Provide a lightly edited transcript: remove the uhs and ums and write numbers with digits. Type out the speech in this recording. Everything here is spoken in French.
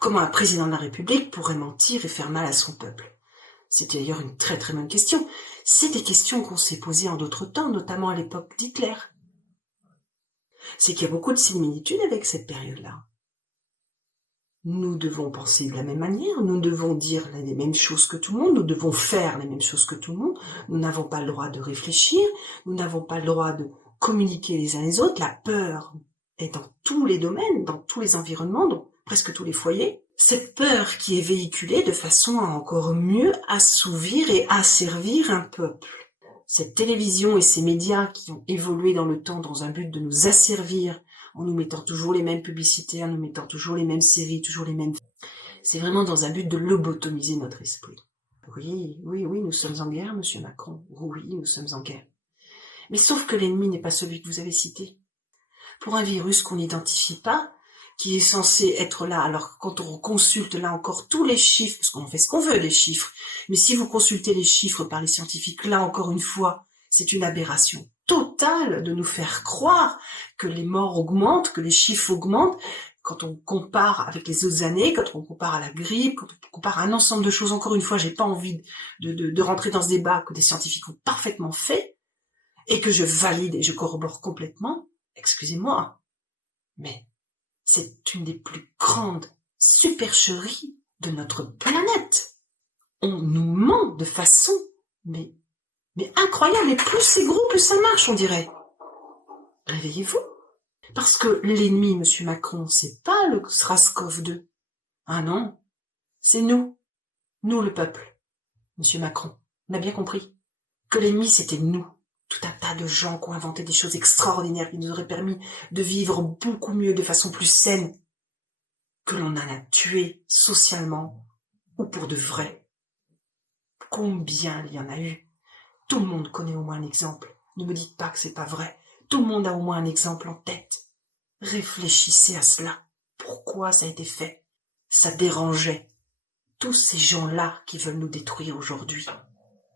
Comment un président de la République pourrait mentir et faire mal à son peuple? C'est d'ailleurs une très très bonne question. C'est des questions qu'on s'est posées en d'autres temps, notamment à l'époque d'Hitler. C'est qu'il y a beaucoup de similitudes avec cette période-là. Nous devons penser de la même manière, nous devons dire les mêmes choses que tout le monde, nous devons faire les mêmes choses que tout le monde, nous n'avons pas le droit de réfléchir, nous n'avons pas le droit de communiquer les uns les autres, la peur est dans tous les domaines, dans tous les environnements, dans presque tous les foyers. Cette peur qui est véhiculée de façon à encore mieux assouvir et asservir un peuple. Cette télévision et ces médias qui ont évolué dans le temps dans un but de nous asservir, en nous mettant toujours les mêmes publicités, en nous mettant toujours les mêmes séries, toujours les mêmes... C'est vraiment dans un but de lobotomiser notre esprit. Oui, oui, oui, nous sommes en guerre, monsieur Macron. Oui, nous sommes en guerre. Mais sauf que l'ennemi n'est pas celui que vous avez cité. Pour un virus qu'on n'identifie pas, qui est censé être là, alors quand on consulte là encore tous les chiffres, parce qu'on fait ce qu'on veut des chiffres, mais si vous consultez les chiffres par les scientifiques, là encore une fois, c'est une aberration totale de nous faire croire que les morts augmentent, que les chiffres augmentent, quand on compare avec les autres années, quand on compare à la grippe, quand on compare à un ensemble de choses. Encore une fois, j'ai pas envie de rentrer dans ce débat que des scientifiques ont parfaitement fait, et que je valide et je corrobore complètement. Excusez-moi, mais c'est une des plus grandes supercheries de notre planète. On nous ment de façon, mais incroyable. Et plus c'est gros, plus ça marche, on dirait. Réveillez-vous. Parce que l'ennemi, monsieur Macron, c'est pas le SRAS-CoV-2. Ah non, c'est nous. Nous, le peuple. Monsieur Macron, on a bien compris que l'ennemi, c'était nous. Tout un tas de gens qui ont inventé des choses extraordinaires qui nous auraient permis de vivre beaucoup mieux, de façon plus saine, que l'on en a tué socialement ou pour de vrai. Combien il y en a eu? Tout le monde connaît au moins un exemple. Ne me dites pas que c'est pas vrai. Tout le monde a au moins un exemple en tête. Réfléchissez à cela. Pourquoi ça a été fait? Ça dérangeait tous ces gens-là qui veulent nous détruire aujourd'hui.